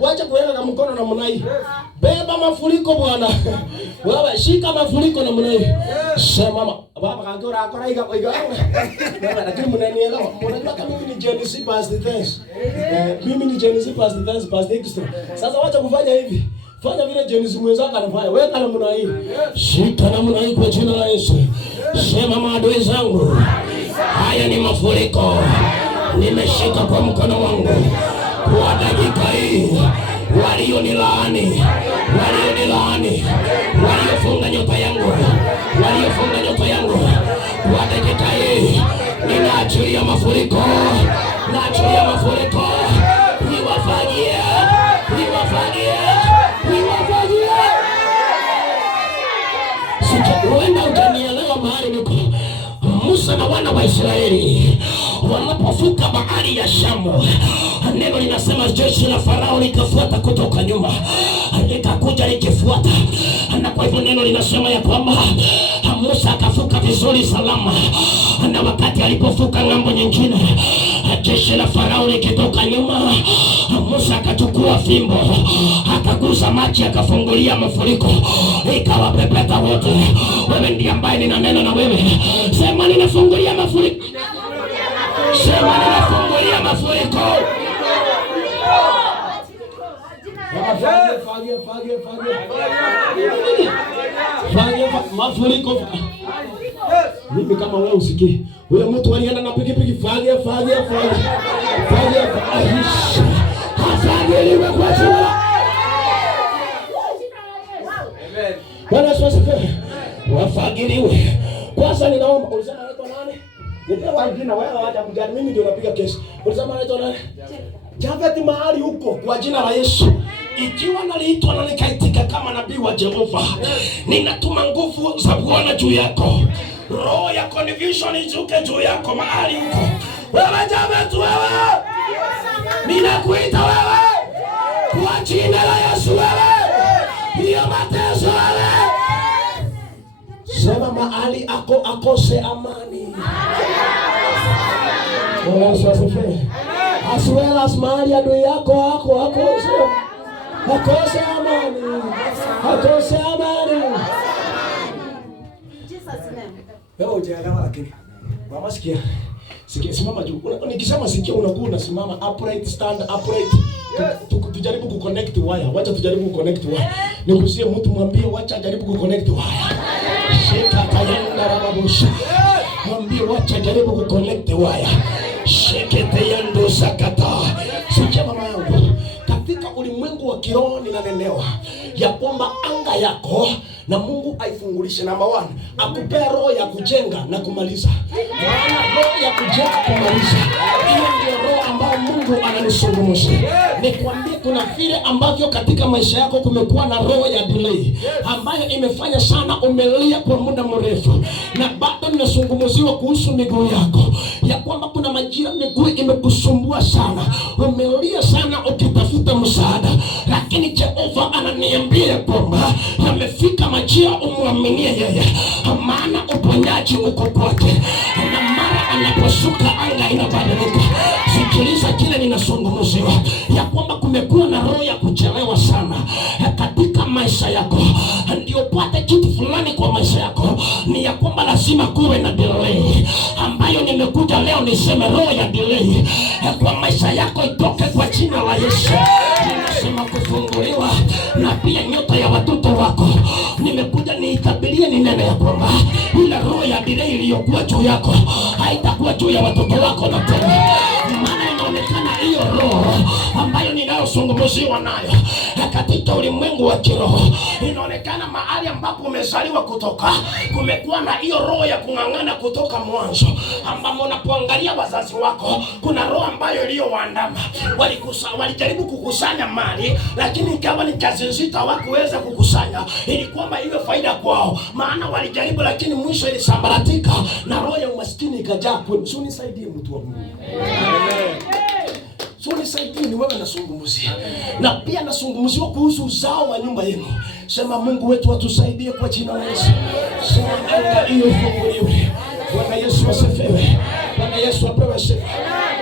Wacha kuweka na mkono na mnai. Beba mafuriko bwana. Wewe shika mafuriko na mnai. Sema baba kantora akora iga. Baba lakini mnanielewa. Mnajua kama mimi ni Genesis past the tense. Mimi ni Genesis past the tense past the extra. Sasa wacha kufanya hivi. Fanya vile Genesis mwenzako anafanya. Weka na mnai. Shika na mnai kwa jina la Yesu. Sema maadui zangu. Haya ni mafuriko. Nimeshika kwa mkono wangu. Kwa dakika hii walionilaani, waliofunga nyota yangu, kwa dakika hii ninaachilia mafuriko, niwafagie. Huenda utanielewa mahali niko. Musa na wana wa Israeli wanapovuka bahari ya Shamu, neno linasema jeshi la Farao likafuata kutoka nyuma, likakuja likifuata. Na kwa hivyo neno linasema ya kwamba Musa akavuka vizuri salama, na wakati alipovuka ng'ambo nyingine, jeshi la Farao likitoka nyuma, Musa akachukua fimbo, akagusa maji, akafungulia mafuriko, ikawapepeta wote. Wewe ndiye ambaye nina neno na wewe. Sema ninafungulia mafuriko. Sema ninafungulia mafuriko. Fanya mafuriko. Mimi kama wewe usikie. Wewe mtu alienda na pikipiki fanya. Hafagiliwe kwa jina. Bwana asifiwe. Wafagiliwe. Kwanza ninaomba ulisema anaitwa nani? Nitawa jina wewe acha kujali, mimi ndio napiga kesi. Ulisema anaitwa nani? Javeti mahali huko kwa jina la Yesu. Ikiwa naliitwa na nikaitika kama nabii wa Jehova, ninatuma nguvu za Bwana juu yako. Roho ya confusion izuke juu yako mahali huko. Wewe Javeti wewe. Ninakuita wewe. Kwa jina la Yesu wewe. Hiyo mateso wewe. Sema mahali akose amani. Yesu asifiwe. Asiwela mahali adui yako akose amani. Akose amani. Wewe unaelewa lakini. Mama sikia. Simama juu. Nikisema sikia unakuwa unasimama upright, stand upright. Tujaribu kuconnect wire. Wacha tujaribu kuconnect wire. Nikusie mtu mwambie wacha jaribu kuconnect wire. Sheka tayanda rababusha. Mwambie wacha jaribu kuconnect wire. Shekete yando sakata. Sikia mama yangu. Katika ulimwengu wa kiroho ninanenewa ya kwamba anga yako na Mungu aifungulishe. Namba 1, akupea roho ya kujenga na kumaliza. Maana roho ya kujenga kumaliza, hiyo ndio roho ambayo Mungu ananisungumsha. Nikwambie kuna vile ambavyo katika maisha yako kumekuwa na roho ya delay ambayo imefanya sana umelia kwa muda mrefu, na bado ninazungumziwa kuhusu miguu yako ya kwamba kuna majira miguu imekusumbua sana, umelia sana ukitafuta msaada, lakini Jehova ananiambia kwamba yamefika majira umwaminie yeye, maana uponyaji uko kwake, na mara anaposhuka anga inabadilika. Sikiliza kile ninazungumziwa ya kwamba kumekuwa na roho ya kuchelewa sana katika maisha yako, ndio upate kitu fulani kwa maisha yako, ni ya kwamba lazima kuwe na delay, ambayo nimekuja leo niseme roho ya delay kwa maisha yako itoke kwa jina la Yesu. Ninasema kufunguliwa, na pia nyota ya watoto wako nimekuja niitabirie, ni neno ya kwamba ile roho ya delay iliyokuwa juu yako haitakuwa juu ya watoto wako na tena. Maana inaonekana hiyo roho ambayo ninayozungumziwa nayo katika ulimwengu wa kiroho, inaonekana mahali ambapo umezaliwa kutoka kumekuwa na hiyo roho ya kung'ang'ana kutoka mwanzo, ambapo unapoangalia wazazi wako kuna roho ambayo iliyowaandama. Walijaribu kukusanya mali, lakini ikawa ni kazi nzito, hawakuweza kukusanya ili kwamba iwe faida kwao. Maana walijaribu, lakini mwisho ilisambaratika na roho ya umaskini ikajaa kwenu. So nisaidie mtu wa Mungu. So nisaidie, ni wewe nasungumzia. Na pia nasungumziwa kuhusu uzao wa nyumba yenu. Sema Mungu wetu atusaidie kwa jina la Yesu. Sema anga hiyo ifunguliwe. Bwana Yesu asifiwe. Bwana Yesu apewe sifa.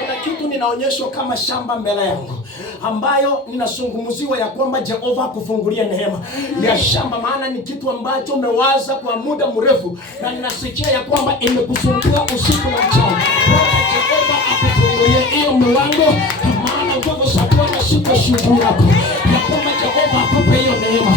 Kuna kitu ninaonyeshwa kama shamba mbele yangu. ambayo ninazungumziwa ya kwamba Jehova akufungulie neema ya shamba, maana ni kitu ambacho umewaza kwa muda mrefu, na ninasikia ya kwamba imekusumbua usiku na mchana. Jehova akufungulie hiyo mlango, maana nguvu za Bwana siku shughuli yako, ya kwamba Jehova akupe hiyo neema.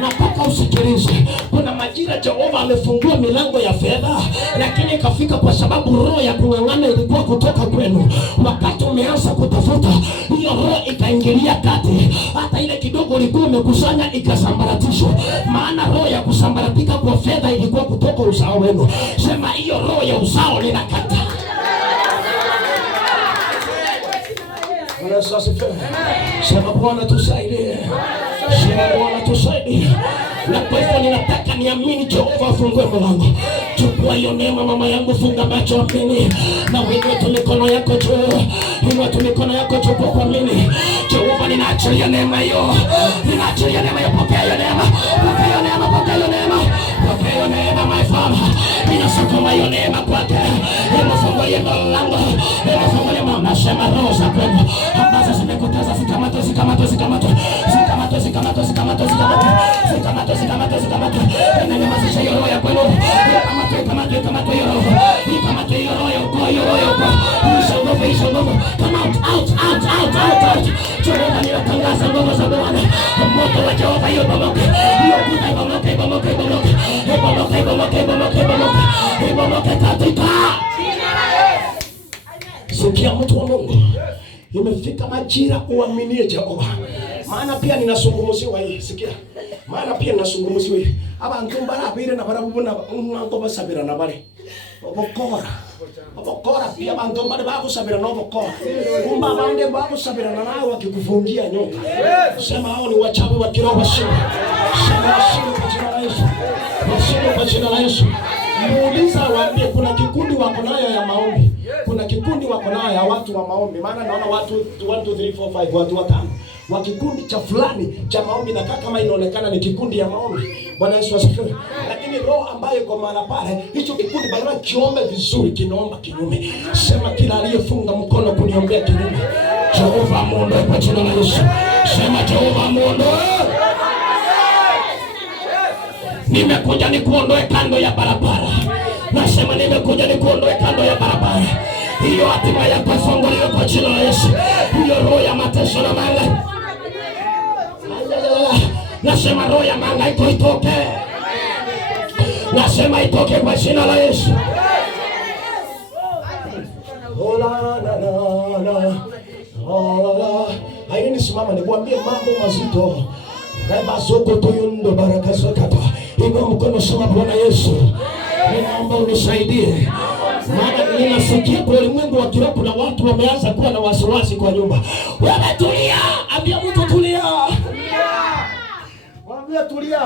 Nataka usikilize, kuna majira Jehova amefungua milango ya fedha, lakini ikafika kwa sababu roho ya kung'ang'ana ilikuwa kutoka kwenu. Wakati umeanza kutafuta, hiyo roho ikaingilia kati, hata ile kidogo ulikuwa umekusanya ikasambaratishwa, maana roho ya kusambaratika kwa fedha ilikuwa kutoka uzao wenu. Sema hiyo roho ya uzao linakata. Sema Bwana tusaidie. Sema Bwana tusaidie. Na kwa hivyo ninataka niamini Jehova afungue mlango. Chukua hiyo neema mama yangu, funga macho amini. Na wewe tu mikono yako juu. Inua tu mikono yako juu kwa kuamini. Jehova ninaachilia neema hiyo. Ninaachilia neema hiyo, pokea hiyo neema. Pokea hiyo neema, pokea hiyo neema. Pokea hiyo neema my Father. Ninasukuma hiyo neema kwake. Nimefungua hiyo mlango. Nimefungua hiyo mlango. Nasema roho za kwenu ambazo zimekutaza zikamatwe, zikamatwe, zikamatwe. Zikamatwe, zikamatwe, zikamatwe, zikamatwe. Zikamatwe, zikamatwe, zikamatwe. Ninanyamazisha hiyo roho ya kwenu. Ikamatwe, ikamatwe, ikamatwe hiyo roho. Ikamatwe hiyo roho ya ukoo, hiyo roho ya ukoo. Isha nguvu, isha nguvu. Come out, out, out, out, out, out. Jehova ninatangaza nguvu za Bwana. Moto wa Jehova hiyo bomoke. Hiyo kuta ibomoke, ibomoke, ibomoke. Ibomoke, ibomoke, ibomoke, ibomoke. Ibomoke katika sikia mtu wa Mungu. Imefika majira uaminie Jehova. Maana pia ninazungumziwa hii, sikia. Maana pia ninazungumziwa hii. Abantu barabire na barabuna ngo basabira na bari. Obokora. Obokora pia abantu bari bakusabira na obokora. Kumba bande bakusabira na nawe wakikufungia nyoka. Sema hao ni wachawi wa kiroho sio. Sema sio kwa jina la Yesu. Sio kwa jina la Yesu. Muuliza waambie kuna kikundi wako nayo ya maombi. Kuna kikundi wako nayo ya watu wa maombi. Maana naona watu 1 2 3 4 5 watu watano. Wa kikundi cha fulani cha maombi, na kama inaonekana ni kikundi ya maombi. Bwana Yesu asifiwe. Lakini roho ambayo iko mara pale, hicho kikundi bado kiombe vizuri, kinaomba kinyume. Sema kila aliyefunga mkono kuniombea kinyume, Jehova muondoe kwa jina la Yesu. Sema Jehova muondoe. Nimekuja nikuondoe kando ya barabara. Nasema nimekuja nikuondoe kando ya barabara. Hiyo hatima yako ifunguliwe kwa jina la Yesu. Hiyo roho ya mateso na manga. Nasema roho ya manga itoke. Nasema itoke kwa jina la Yesu. Haini simama nikuambie mambo mazito. Kama soko tuyundo baraka zokata. Inua mkono sema Bwana Yesu, ninaomba unisaidie. Maana ninasikia kwa ulimwengu wa kiroho kuna watu wameanza kuwa na wasiwasi kwa nyumba. Wewe tulia, ambia mtu tulia. Mwambie tulia.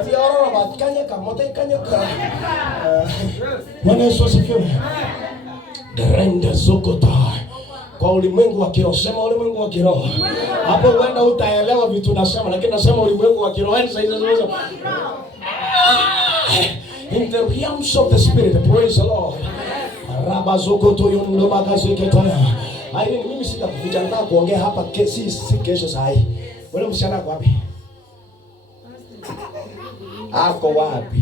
Ambia roho batikanye kama motekanye ka. Bwana Yesu asifiwe. Garenda zokota. Kwa ulimwengu wa kiroho, sema ulimwengu wa kiroho. Hapo uenda utaelewa vitu nasema, lakini nasema ulimwengu wa kiroho. In the realms of the spirit, praise the Lord. Rabazokoto yondo makazeketaya. Haini mimi sitakuficha, nataka kuongea hapa si kesho saa hii. Wewe msichana wako wapi? Ako wapi?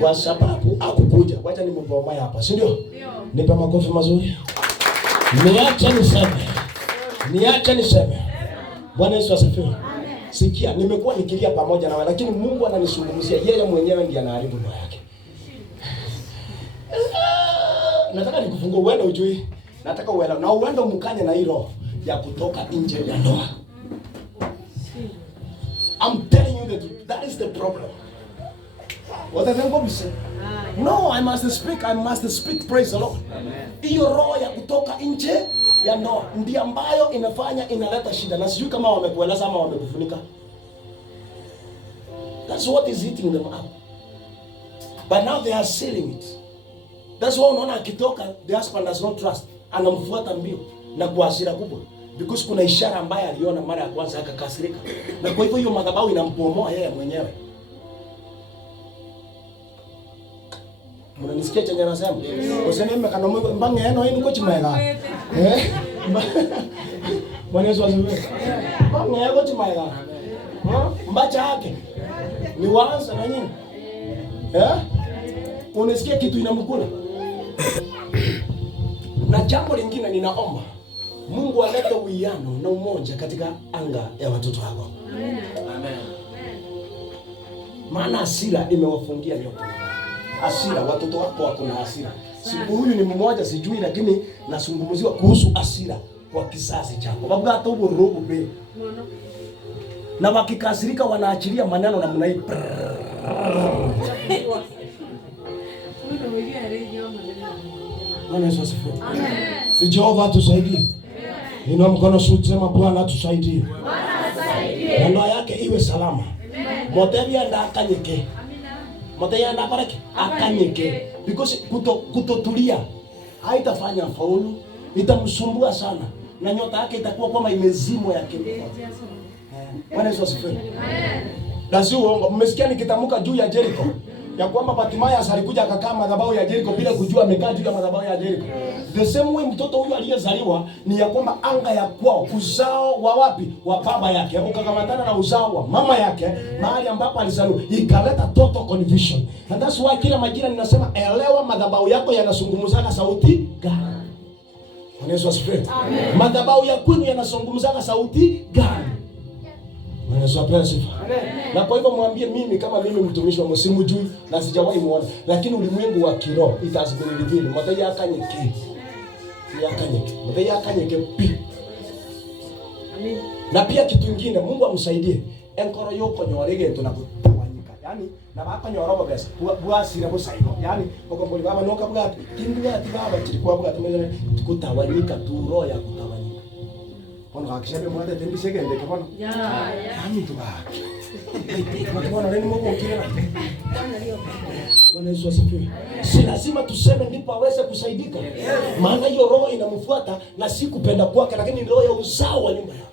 Kwa sababu akukuja. Wacha nimvomea hapa, si ndio? Nipe makofi mazuri. Niacha niseme. Bwana Yesu asifiwe. Sikia, nimekuwa nikilia pamoja na wewe, lakini Mungu ananizungumzia yeye mwenyewe ndiye anaharibu ndoa yake. Nataka nikufungue uende ujui. Nataka uende na uende umkanye na hilo ya kutoka nje ya ndoa. I'm telling you that is the problem. What the devil is saying? No, I must speak, praise the Lord. Hiyo roho ya kutoka nje ya ndoa ndiyo ambayo inafanya inaleta shida. Na sijui kama wamekueleza ama wamekufunika. That's what is eating them up. But now they are selling it. That's why unaona akitoka, the husband does not trust. Anamfuata mbio na kwa hasira kubwa. Because kuna ishara ambayo aliona mara ya kwanza akakasirika. Na kwa hivyo hiyo madhabahu inampomoa yeye mwenyewe. Mnanisikia chenye nasema? Useme kana mbanga eno hii niko chimega. Bwana Yesu asifiwe. Bwana yako timaiga. Mbacha yake. Ni waanza na nini? Unasikia kitu inamkula. Na jambo lingine ninaomba Mungu alete uwiano na umoja katika anga ya watoto wako. Amen. Maana hasira imewafungia nyote. Hasira, watoto wako wako na hasira. Siku huyu ni mmoja sijui, lakini nasungumuziwa kuhusu hasira kwa kizazi chako. Babu hata ubo roho be. Na wakikasirika wanaachilia maneno na mnai. Bwana Yesu asifiwe. Amen. Si Jehova tusaidie. Nina mkono sema Bwana tusaidie. Bwana tusaidie. Ndoa yake iwe salama. Amen. Motevia nda akanyeke. Amina. Motevia nda baraki akanyeke. Because kutotulia haitafanya faulu, itamsumbua sana na nyota yake itakuwa kama imezimwa yake. Bwana Yesu asifiwe. Amen. Basi uongo, mmesikia nikitamka juu ya Jericho ya kwamba Bartimaeus alikuja akakaa madhabahu ya Jericho bila kujua amekaa juu ya madhabahu ya Jericho. The same way mtoto huyu aliyezaliwa ni ya kwamba anga ya kwao, uzao wa wapi? Wa baba yake, ukakamatana na uzao wa mama yake, mahali ambapo alizaliwa, ikaleta total confusion. And that's why kila majira ninasema elewa madhabahu yako yanazungumzana sauti gani? Bwana Yesu asifiwe. Amen. Madhabahu ya kwenu yanazungumzana sauti gani? Yesu apewe sifa. Amen. Na kwa hivyo mwambie mimi kama mimi mtumishi wa Mungu juu na sijawahi muona, lakini ulimwengu wa kiroho itazibiri mata yakanyeke. Mata yakanyeke pi. Amen. Na pia kitu kingine Mungu amsaidie. Enkoro yoko nyorege tunakutawanyika. Yaani na baba nyoroba besa. Bua sira bo saigo. Yaani okomboli baba noka bwati. Kinduya tibaba tilikuwa bwati mwenye kutawanyika tu roho ya kutawanyika. Kono kakishabe mwate tembi segende kono. Ya. Nani tu ba. Kono nani mko kile na. Bwana Yesu asifiwe. Si lazima tuseme ndipo aweze kusaidika. Maana hiyo roho inamfuata na si kupenda kwake, lakini ni roho ya uzao wa nyumba yao.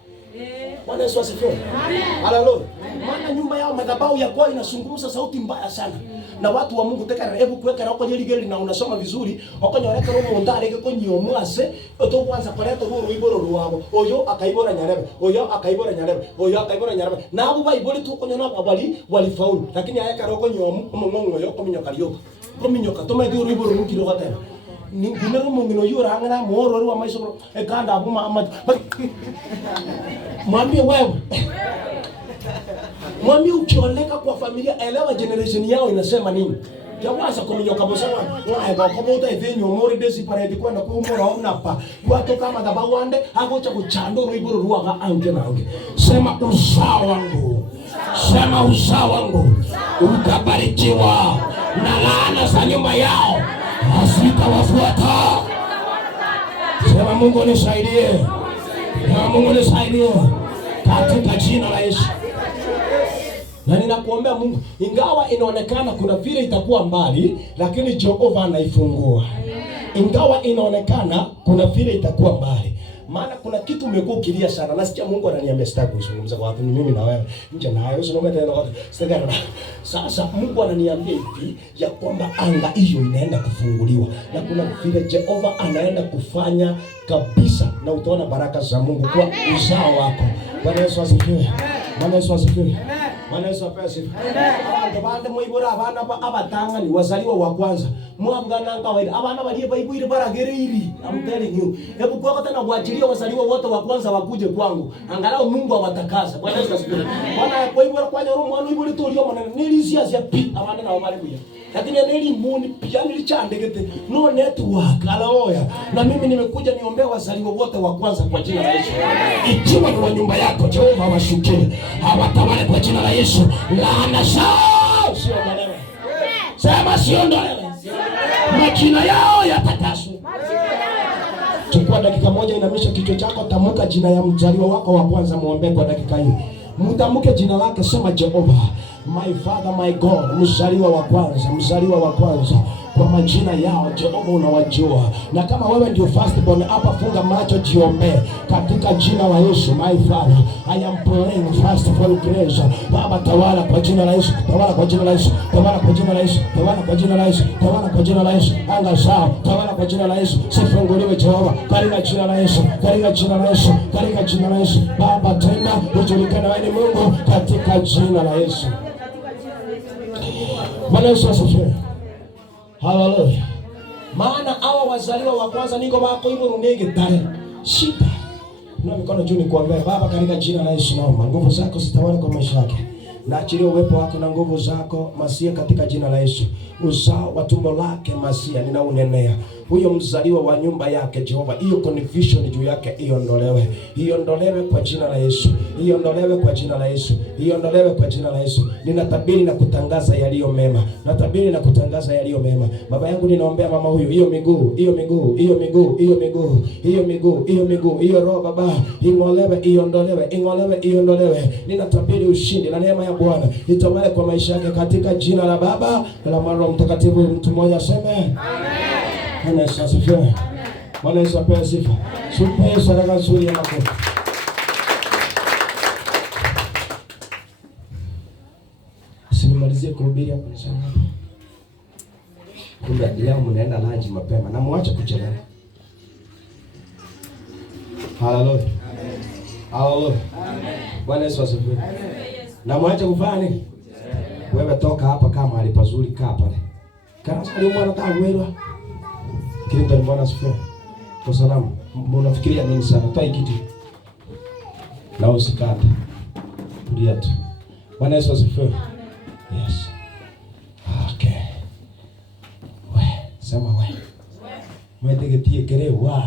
Bwana Yesu asifiwe. Amen. Haleluya. Maana nyumba yao madhabahu ya kwao inazungumza sauti mbaya sana. Na watu wa Mungu teka hebu kuweka na kwenye ligeli na unasoma vizuri, okonyoreka roho ndare ko nyomwase, oto kwanza pareto roho iboro ruwabo. Oyo akaibora nyarebe, oyo akaibora nyarebe, oyo akaibora nyarebe. Na abo baibole tu konyona abali walifaulu, lakini ayaka roho nyomu umongo yo kominyoka liyo. Kominyoka toma iduro iboro mukiro gatera. Ninero mungino yura angana moro wa maisho ekanda abuma ama. Mwambie wewe. Mwambie ukioleka kwa familia, elewa generation yao inasema nini. Jawaza kuminyoka bosana, ngaiba komuta edenyo mori desi paredi kwenda kuumura onapa. Watu kama dabawande agocha kuchando ruiburu ruaga ange na ange. Sema uzao wangu. Sema uzao wangu. Utabarikiwa na laana za nyumba yao hazitawafuata. Sema Mungu nisaidie. Sema Mungu nisaidie. Katika jina la Yesu. Na ninakuombea Mungu, ingawa inaonekana kuna vile itakuwa mbali, lakini Jehova anaifungua. Ingawa inaonekana kuna vile itakuwa mbali, maana kuna kitu umekuwa ukilia sana. Nasikia Mungu ananiambia sitaki kuzungumza kwa watu, ni mimi na wewe. Nje na hayo sio tena kwa sitaki. Sasa Mungu ananiambia hivi ya kwamba anga hiyo inaenda kufunguliwa na kuna vile Jehova anaenda kufanya kabisa, na utaona baraka za Mungu kwa uzao wako. Bwana Yesu asifiwe. Bwana Yesu asifiwe. Bwana Yesu apewe sifa. Abantu bande muibura abana abatanga ni wazaliwa wa kwanza. Mwabugana kawaida. Abana baliye baibwire baragereri. I'm telling you. Hebu kwa kata na kuachilia wazaliwa wote wa kwanza wakuje kwangu. Angalau Mungu awatakasa. Bwana Yesu asifiwe. Bwana kwa hivyo kwa nyoro mwana iburi tulio mwana nilisia sia pi abana na wabali buya. Lakini nili muni pia nilichandegete. No network alaoya. Na mimi nimekuja niombea wazaliwa wote wa kwanza kwa jina la Yesu. Ikiwa ni wa nyumba yako Jehova washukie. Hawatawale kwa jina la Yesu. Laana zao siondolewe. Sema siondolewe. Majina yao yatakaswe. Chukua dakika moja, inamisha kichwa chako, tamka jina ya mzaliwa wako wa kwanza, muombe kwa dakika hii. Mtamke jina lake, sema Jehova, my Father, my God, mzaliwa wa kwanza, mzaliwa wa kwanza. kwa majina yao. Jehova unawajua, na kama wewe ndio firstborn hapa, funga macho, jiombe katika jina la Yesu. My Father, I am praying first for grace. Baba, tawala kwa jina la Yesu, tawala kwa jina la Yesu, tawala kwa jina la Yesu, tawala kwa jina la Yesu, tawala kwa jina la Yesu. Anga zao tawala kwa jina la Yesu, sifunguliwe Jehova katika jina la Yesu, katika jina la Yesu, katika jina la Yesu. Baba, tena ujulikane wewe ni Mungu katika jina la Yesu. Bwana Yesu asifiwe. Haleluya. Maana hawa wazaliwa wa kwanza niko wako hivyo runege tare. Shika. Na mikono juu nikuombea. Baba, katika jina la Yesu naomba nguvu zako zitawale kwa maisha yake. Na achilia uwepo wako na nguvu zako Masia katika jina la Yesu. Uzao wa tumbo lake Masia ninaunenea. Huyo mzaliwa wa nyumba yake Jehova, hiyo confusion juu yake iondolewe. Iondolewe kwa jina la Yesu. Iondolewe kwa jina la Yesu. Iondolewe kwa jina la Yesu. Ninatabiri na kutangaza yaliyo mema. Natabiri na kutangaza yaliyo mema. Baba yangu ninaombea mama huyu, hiyo miguu, hiyo miguu, hiyo miguu, hiyo miguu, hiyo miguu, hiyo miguu, hiyo roho Baba, ing'olewe, iondolewe, ing'olewe, iondolewe. Ninatabiri ushindi na neema ya Bwana itawale kwa maisha yake katika jina la Baba na la Mwana Mtakatifu. Mtu mmoja aseme amen. Bwana Yesu asifiwe. Bwana Yesu apewe sifa. Supe sadaka nzuri ya makofi. Sinimalizie kuhubiri hapo sana. Kumbe leo mnaenda lunch mapema na muache kuchelewa. Haleluya. Haleluya. Bwana Yesu asifiwe. Na muache kufanya nini? Wewe toka hapa kama alipazuri kaa pale. Kana sasa mwana kawewa. Kinda Bwana asifiwe. Kwa salamu. Mnafikiria nini sana? Tai kiti. Na usikate. Tulia tu. Bwana Yesu asifiwe. Yes. Okay. We, sema we. Mwetegetie kerewa.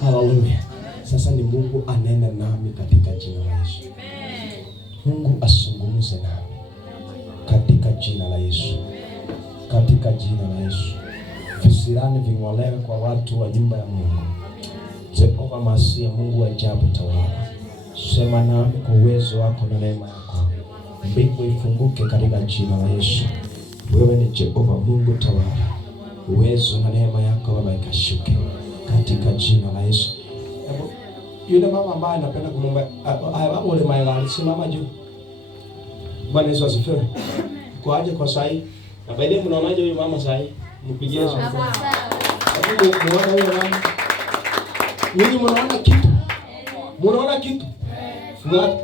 Hallelujah. Sasa ni Mungu anene nami katika jina la Yesu. Mungu asungumuze nami katika jina la Yesu. Katika jina la Yesu. Visirani ving'olewe kwa watu wa nyumba ya Mungu. Jehova Masia, Mungu wa ajabu tawala. Sema nami kwa uwezo wako na neema yako. Mbingu ifunguke katika jina la Yesu. Wewe ni Jehova Mungu tawala. Uwezo na neema yako Baba ikashuke katika jina la Yesu. Yule mama ambaye anapenda kumwomba ule maelani simama juu. Bwana Yesu asifiwe. Kwa aje kwa sahi. Na baadaye mnaonaje huyu mama sahi? Mpigie Yesu. Hebu muone huyo mama. Ninyi mnaona kitu? Mnaona kitu?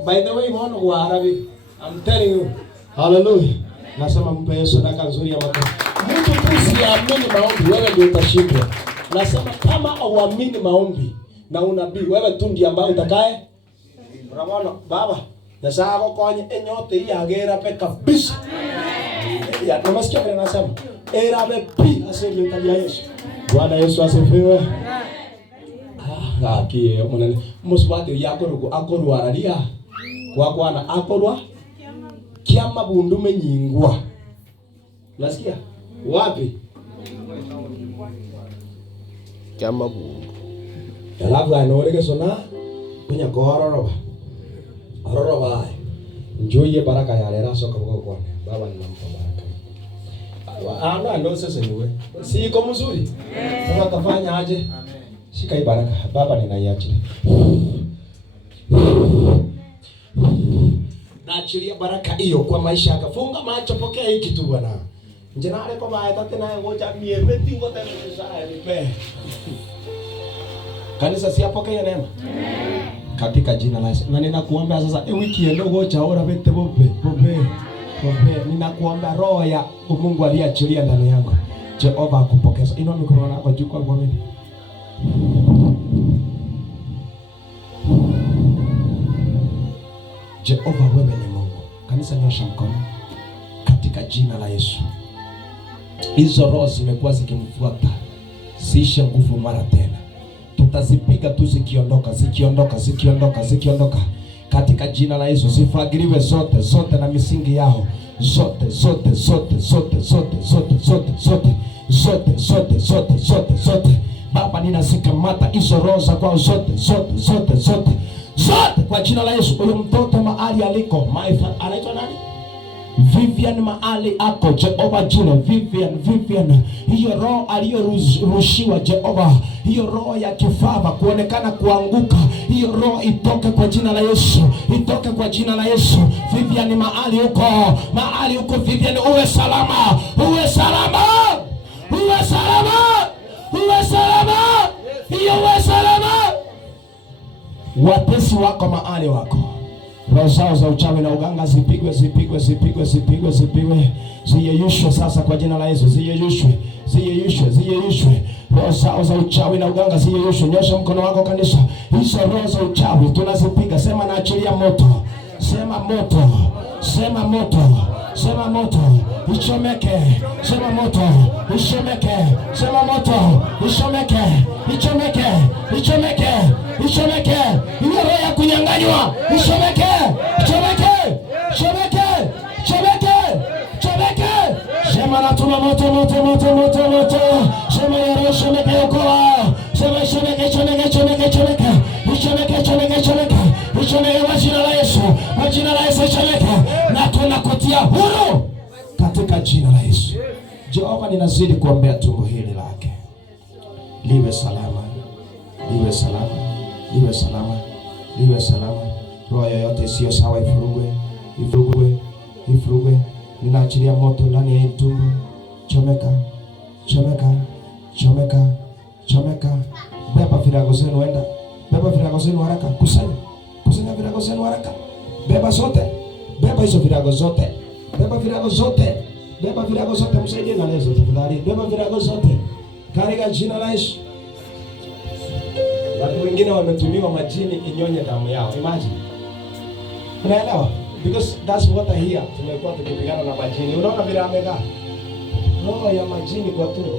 By the way, mwana wa Arabi. I'm telling you. Hallelujah. Nasema mpe Yesu sadaka nzuri ya makofi. Mtu tu siamini maombi, wewe ndio utashindwa. Nasema kama uamini maombi na unabii, wewe tu ndiye ambaye utakaye. Unaona baba, na sasa konye enyote hii agera pe kabisa. Ya tunasikia vile nasema. Era be pi aseme tabia Yesu. Bwana Yesu asifiwe. Akie mwanene muswati yakoro akorwa araria. Kwa kwana akorwa kiama bundume nyingwa. Nasikia? Wapi? Kiama bundu. Alafu anorege sona kunya kororoba. Ororoba. Njoye baraka ya lera soka kwa baba ninampa baraka. Ndo sasa niwe. Si iko mzuri? Sasa tafanya aje? Amen. Shika hii baraka. Baba ninaiachilia. Naachilia baraka hiyo kwa maisha yako. Funga macho, pokea hiki tu Bwana. Njenare kwa baada tena ngoja miemeti ngoja nisha nipe. Kanisa si apokea neema. Katika jina la Yesu. Na ninakuomba sasa wiki endo ngoja ora vete bobe. Ninakuomba roho ya Mungu aliachilia ndani yangu. Jehova akupokeza. Inua mikono yako juu kwa Bwana. Jehova wewe ni Mungu. Kanisa nyosha mkono. Katika jina la Yesu. Hizo roho zimekuwa zikimfuata. Siishe nguvu mara tena. Tutazipiga tu zikiondoka. Katika jina la Yesu zifagiliwe zote na misingi yao. Zote. Baba ninazikamata hizo roho za kwao zote kwa jina la Yesu. Huyo mtoto mahali aliko, anaitwa nani? Vivian mahali ako Jehova Jire, Vivian, hiyo roho aliyorushiwa Jehova, hiyo roho ya kifava kuonekana kuanguka, hiyo roho itoke kwa jina la Yesu, itoke kwa jina la Yesu. Vivian mahali uko Vivian, uwe salama, uwe salama, uwe salama, uwe salama, hiyo uwe salama. Watesi wako mahali wako, roho zao za uchawi na uganga zipigwe, ziyeyushwe sasa kwa jina la Yesu, ziyeyushwe. Roho zao za uchawi na uganga ziyeyushwe. Nyosha mkono wako kanisa, hizo roho za uchawi tunazipiga. Sema naachilia moto, sema moto, sema moto, sema moto ichomeke, sema moto ichomeke, sema moto ichomeke, ichomeke. Hiyo roho ya kunyang'anywa ichomeke. Sema natuma moto. Sema ya roho ichomeke okoa. Sema ichomeke. Ichomeke kwa jina la Yesu. Kwa jina la Yesu ichomeke. Na tunakutia huru katika jina la Yesu. Jehova, ninazidi kuombea tumbo hili lake. Liwe salama. Roho yoyote isiyo sawa ifurugwe. Ninaachilia moto ndani ya tumbo. Chomeka. Beba virago zenu, beba virago zenu haraka. Kusanya virago zenu haraka. Beba hizo virago zote. Beba virago zote, msaidie na lezo tafadhali. Beba virago zote katika jina la Yesu. Watu wengine wametumiwa majini inyonye damu yao. Imagine. Unaelewa? Because that's what I hear. Tumekuwa tukipigana na majini. Unaona vile amekaa? Roho ya majini kwa tumbo.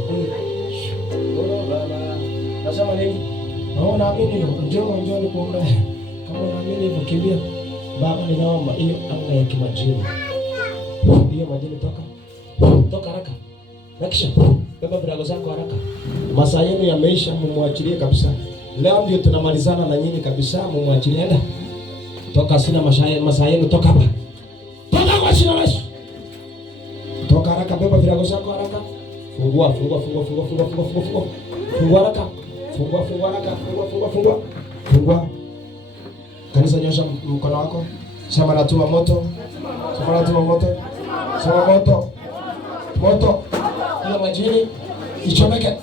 Nasema nini? Naamini hivyo. Njoo nikuombe. Kama unaamini hivyo kimbia. Baba, ninaomba hiyo anga ya kimajini. Hiyo majini toka haraka. Nakisha beba virago zako haraka. Masaa yenu yameisha, mumwachilie kabisa. Leo ndio tunamalizana na nyinyi kabisa, mumwachilie. Enda. Toka, sina masaa yenu, toka hapa. Toka kwa jina la Yesu. Toka haraka, beba virago zako haraka. Fungua. Fungua haraka. Fungua. Kanisa, nyosha mkono wako. Sema natuma moto. Sema moto. Hiyo majini ichomeke.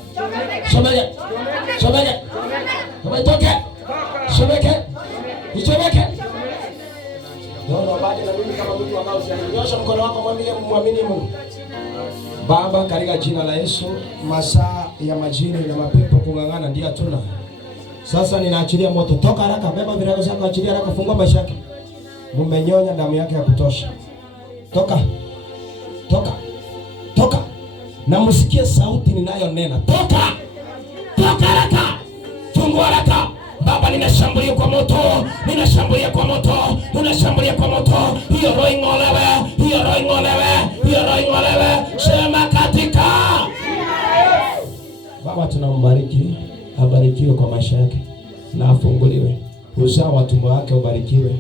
Kama itoke. Chomeke. Ichomeke. Ndio baada na mimi kama mtu ambao usianyosha mkono wako, muamini Mungu. Baba, katika jina la Yesu, masaa ya majini na mapepo kung'ang'ana ndio hatuna. Sasa ninaachilia moto. Toka haraka, beba virago zako, achilia haraka, fungua maisha yake. Mumenyonya damu yake ya kutosha. Toka. Na msikie sauti ninayonena. Toka haraka. Fungua haraka. Baba, ninashambulia kwa moto. Hiyo roho ing'olewe. Sema katika. Baba, tunambariki. Abarikiwe kwa maisha yake na afunguliwe. Uzao wa tumbo wake ubarikiwe.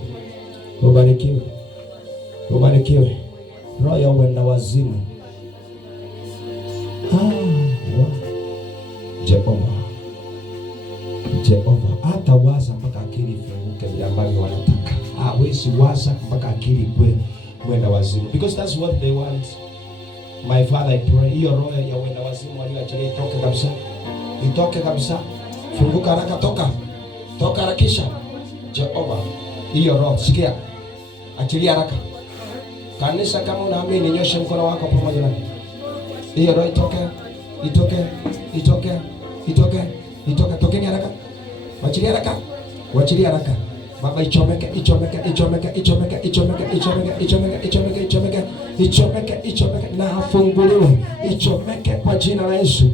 Roho ya uenda wazimu. Jehova hata waza mpaka akili ifunguke vile ambavyo wanataka. Hawezi waza mpaka akili ikwe uenda wazimu, because that's what they want. My Father, I pray hiyo roho ya uenda wazimu aliyoachilia itoke kabisa. Funguka haraka, toka harakisha. Jehova, hiyo roho sikia, achilia haraka. Kanisa, kama unaamini nyosha mkono wako pamoja nami. Hiyo roho tokeni haraka. Wachilia haraka. Baba, ichomeke. Na afunguliwe. Ichomeke kwa jina la Yesu.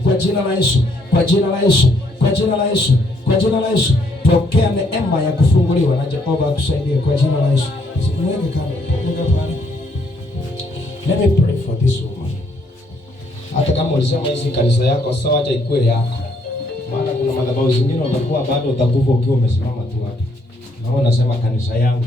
Pokea neema ya kufunguliwa na Jehova akusaidie kwa jina la Yesu. Mwenge pale. Let me pray for this woman. Hata kama ulisema hizi kanisa yako sawa, acha ikuwe yako. Maana kuna madhabahu zingine utakuwa bado utakufa ukiwa umesimama tu hapo. Naona nasema kanisa yangu.